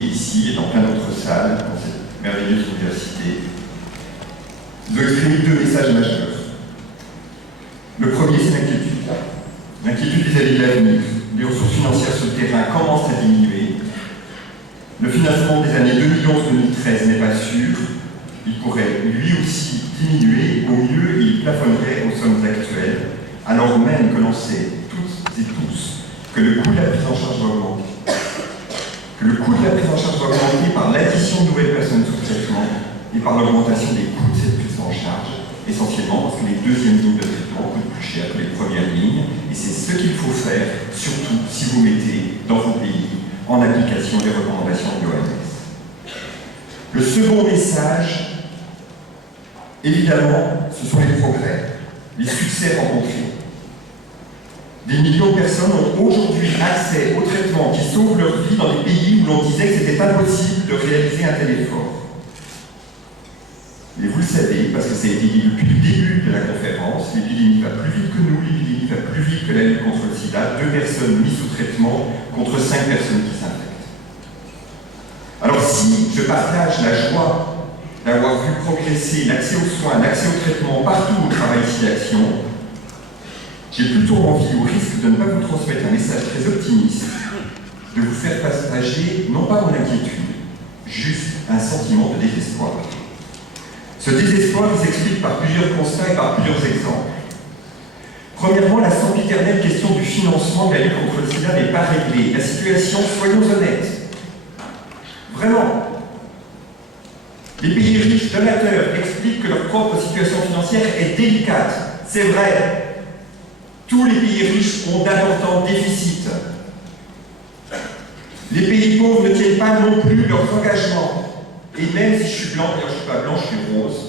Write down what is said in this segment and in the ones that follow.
ici et dans plein d'autres salles, dans cette merveilleuse université, nous avons exprimé deux messages majeurs. Le premier, c'est l'inquiétude. L'inquiétude vis-à-vis de l'avenir. Les ressources financières sur le terrain commencent à diminuer. Le financement des années 2011-2013 n'est pas sûr. Il pourrait lui aussi diminuer. Au mieux, il plafonnerait aux sommes actuelles, alors même que l'on sait toutes et tous que le coût de la prise en charge va augmenter. Que le coût de la prise en charge va augmenter par l'addition de nouvelles personnes sous traitement et par l'augmentation des coûts de cette prise en charge, essentiellement parce que les deuxièmes lignes de traitement coûtent plus cher que les premières lignes, et c'est ce qu'il faut faire, surtout si vous mettez dans vos pays en application des recommandations de l'OMS. Le second message, évidemment, ce sont les progrès, les succès rencontrés. Des millions de personnes ont aujourd'hui accès aux traitements qui sauvent leur vie dans des pays où l'on disait que c'était impossible de réaliser un tel effort. Mais vous le savez, parce que ça a été dit depuis le début de la conférence, l'épidémie va plus vite que nous, l'épidémie va plus vite que la lutte contre le sida, 2 personnes mises sous traitement contre 5 personnes qui s'infectent. Alors si je partage la joie d'avoir vu progresser l'accès aux soins, l'accès aux traitements partout au travail ici d'action, j'ai plutôt envie, au risque de ne pas vous transmettre un message très optimiste, de vous faire partager non pas mon inquiétude, juste un sentiment de désespoir. Ce désespoir s'explique par plusieurs constats et par plusieurs exemples. Premièrement, la sempiternelle question du financement de la lutte contre le sida n'est pas réglée. La situation, soyons honnêtes, vraiment, les pays riches donateurs expliquent que leur propre situation financière est délicate. C'est vrai. Tous les pays riches ont d'importants déficits. Les pays pauvres ne tiennent pas non plus leurs engagements. Et même si je suis blanc, d'ailleurs je ne suis pas blanc, je suis rose,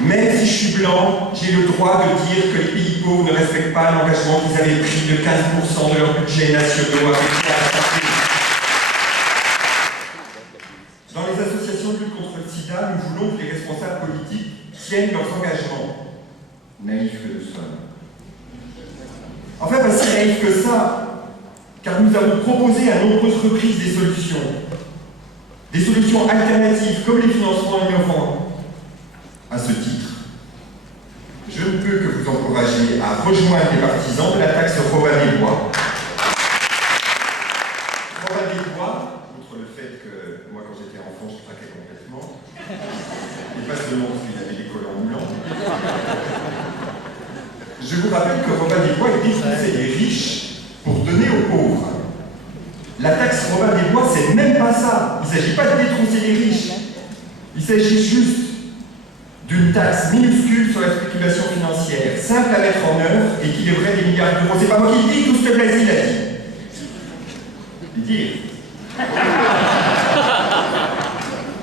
même si je suis blanc, j'ai le droit de dire que les pays pauvres ne respectent pas l'engagement qu'ils avaient pris de 15% de leur budget national affecté à la santé. Dans les associations de lutte contre le sida, nous voulons que les responsables politiques tiennent leurs engagements. Naïfs que nous sommes. Enfin, pas si naïfs que ça, car nous avons proposé à nombreuses reprises des solutions alternatives comme les financements innovants. À ce titre, je ne peux que vous encourager à rejoindre les partisans de la taxe Robin des Bois. Robin des Bois, outre le fait que moi quand j'étais enfant je craquais complètement, et pas seulement parce qu'il avait des collants moulants. Je vous rappelle que Robin des Bois définissait les riches pour donner aux pauvres. La taxe Robin des Bois, c'est même pas ça. Il ne s'agit pas de détrousser les riches. Il s'agit juste d'une taxe minuscule sur la spéculation financière, simple à mettre en œuvre et qui lèverait des milliards d'euros. C'est pas moi qui le dis, tout ce que Blaise a dit. C'est dire.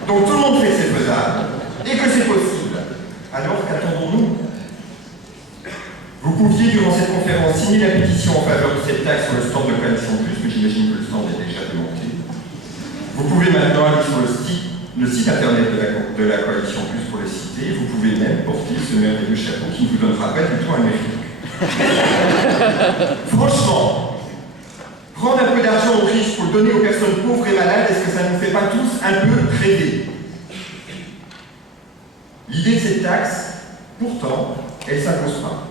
Donc tout le monde fait que c'est faisable et que c'est possible. Alors qu'attendons-nous ? Vous pouviez, durant cette conférence, signer la pétition en faveur de cette taxe sur le stand de Coalition Plus, mais j'imagine que le stand est déjà démonté. Vous pouvez maintenant aller sur le site internet de la Coalition Plus pour les citer. Vous pouvez même porter ce merveilleux chapeau qui ne vous donnera pas du tout un mérite. Franchement, prendre un peu d'argent aux riches pour le donner aux personnes pauvres et malades, est-ce que ça ne nous fait pas tous un peu rêver? L'idée de cette taxe, pourtant, elle ne s'impose pas.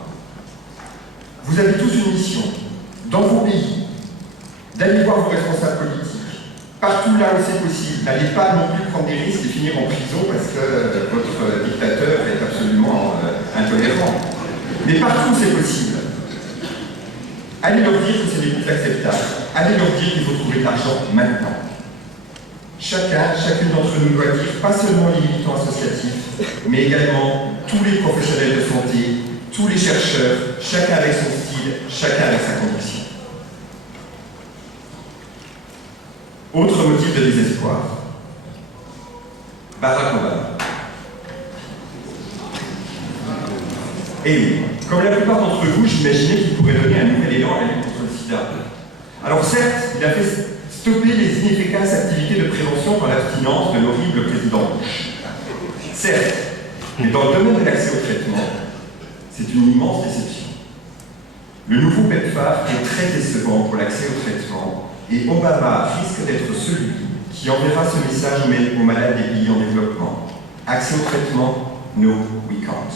Vous avez tous une mission, dans vos pays, d'aller voir vos responsables politiques, partout là où c'est possible. N'allez pas non plus prendre des risques et finir en prison parce que votre dictateur est absolument intolérant. Mais partout où c'est possible, allez leur dire que ce n'est plus acceptable. Allez leur dire qu'il faut trouver de l'argent maintenant. Chacune d'entre nous doit dire, pas seulement les militants associatifs, mais également tous les professionnels de santé, tous les chercheurs, chacun avec son style, chacun avec sa conviction. Autre motif de désespoir, Barack Obama. Et oui, comme la plupart d'entre vous, j'imaginais qu'il pourrait donner un nouvel élan à la lutte contre le sida. Alors certes, il a fait stopper les inefficaces activités de prévention par l'abstinence de l'horrible président Bush. Certes, mais dans le domaine de l'accès au traitement, c'est une immense déception. Le nouveau PEPFAR est très décevant pour l'accès au traitement et Obama risque d'être celui qui enverra ce message aux malades des pays en développement. Accès au traitement, no, we can't.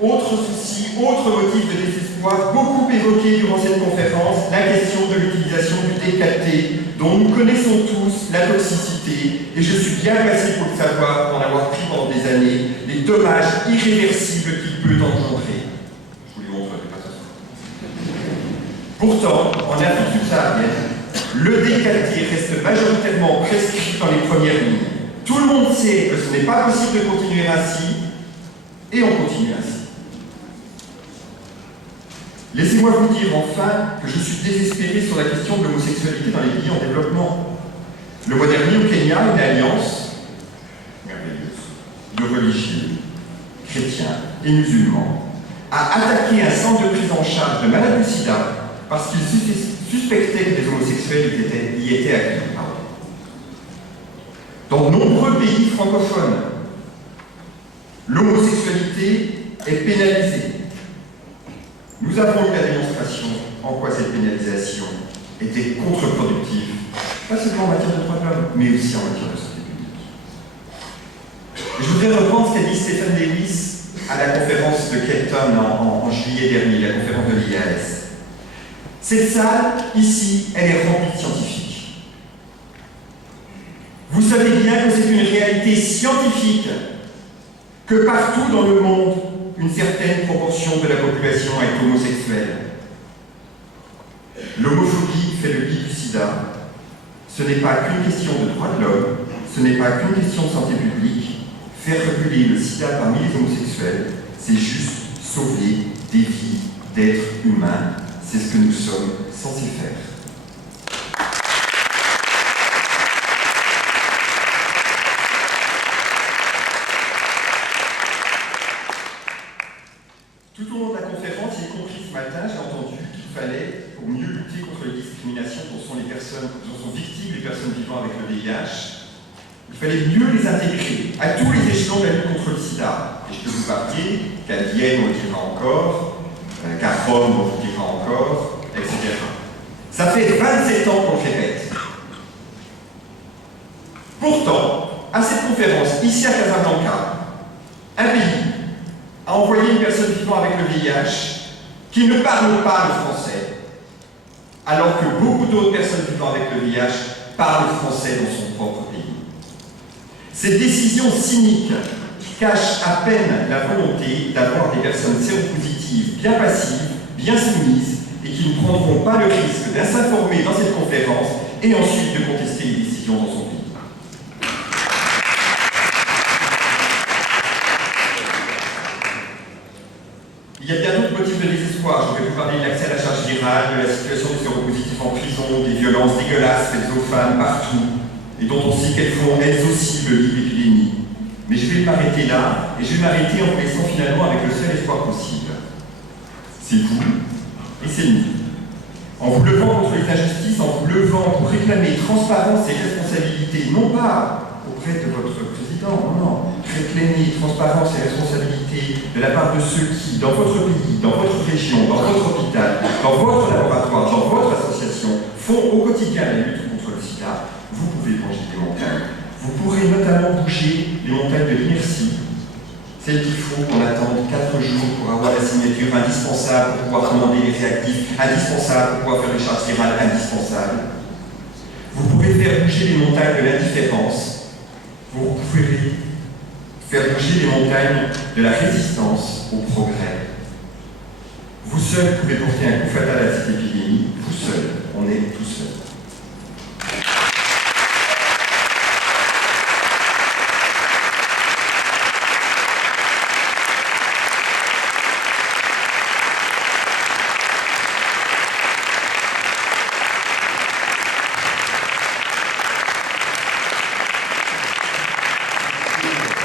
Autre souci, autre motif de désespoir, beaucoup évoqué durant cette conférence, la question de l'utilisation du DKT, dont nous connaissons tous la toxicité, et je suis bien placé pour le savoir, pour en avoir pris pendant des années, les dommages irréversibles qu'il peut engendrer. Je vous les montrerai pas ce soir. Pourtant, en Afrique subsaharienne, le DKT reste majoritairement prescrit dans les premières lignes. Tout le monde sait que ce n'est pas possible de continuer ainsi, et on continue ainsi. Laissez-moi vous dire enfin que je suis désespéré sur la question de l'homosexualité dans les pays en développement. Le mois dernier, au Kenya, une alliance merveilleuse de religieux, chrétiens et musulmans a attaqué un centre de prise en charge de malades du sida parce qu'ils suspectaient que des homosexuels y étaient accueillis. Dans de nombreux pays francophones, l'homosexualité est pénalisée. Nous avons eu la démonstration en quoi cette pénalisation était contre-productive, pas seulement en matière de droits de l'homme, mais aussi en matière de santé publique. Et je voudrais reprendre ce qu'a dit Stephen Lewis à la conférence de Kelton en juillet dernier, la conférence de l'IAS. Cette salle, ici, elle est remplie de scientifiques. Vous savez bien que c'est une réalité scientifique que partout dans le monde, une certaine proportion de la population est homosexuelle. L'homophobie fait le lit du sida. Ce n'est pas qu'une question de droits de l'homme, ce n'est pas qu'une question de santé publique. Faire reculer le sida parmi les homosexuels, c'est juste sauver des vies d'êtres humains. C'est ce que nous sommes censés faire. Tout au long de la conférence, y compris ce matin, j'ai entendu qu'il fallait, pour mieux lutter contre les discriminations dont sont victimes les personnes vivant avec le VIH, il fallait mieux les intégrer à tous les échelons de la lutte contre le sida. Et je peux vous parler qu'à Vienne, on le dira encore, qu'à Rome, on le dira encore, etc. Ça fait 27 ans qu'on le répète. Pourtant, à cette conférence, ici à Casablanca, un pays a envoyé une personne vivant avec le VIH qui ne parle pas le français, alors que beaucoup d'autres personnes vivant avec le VIH parlent français dans son propre pays. Cette décision cynique cache à peine la volonté d'avoir des personnes séropositives bien passives, bien soumises, et qui ne prendront pas le risque de s'informer dans cette conférence et ensuite de contester les décisions dans son pays. Il y a bien d'autres motifs de désespoir. Je vais vous parler de l'accès à la charge virale, de la situation des séropositifs en prison, des violences dégueulasses faites aux femmes partout, et dont on sait qu'elles font elles aussi le lit d'épidémie. Mais je vais m'arrêter là, et je vais m'arrêter en vous laissant finalement avec le seul espoir possible. C'est vous, et c'est nous. En vous levant contre les injustices, en vous levant pour réclamer transparence et responsabilité, non pas auprès de votre président, non, réclamer transparence et responsabilité de la part de ceux qui, dans votre pays, dans votre région, dans votre hôpital, dans votre laboratoire, dans votre association, font au quotidien la lutte contre le sida, vous pouvez franchir des montagnes. Vous pourrez notamment bouger les montagnes de l'inertie, celles qu'il faut qu'on attende 4 jours pour avoir la signature indispensable pour pouvoir commander les réactifs, indispensable pour pouvoir faire les charges virales, indispensables. Vous pourrez faire bouger les montagnes de l'indifférence. Vous pourrez faire bouger les montagnes de la résistance au progrès. Vous seul pouvez porter un coup fatal à cette épidémie. Vous seul, on est tout seul.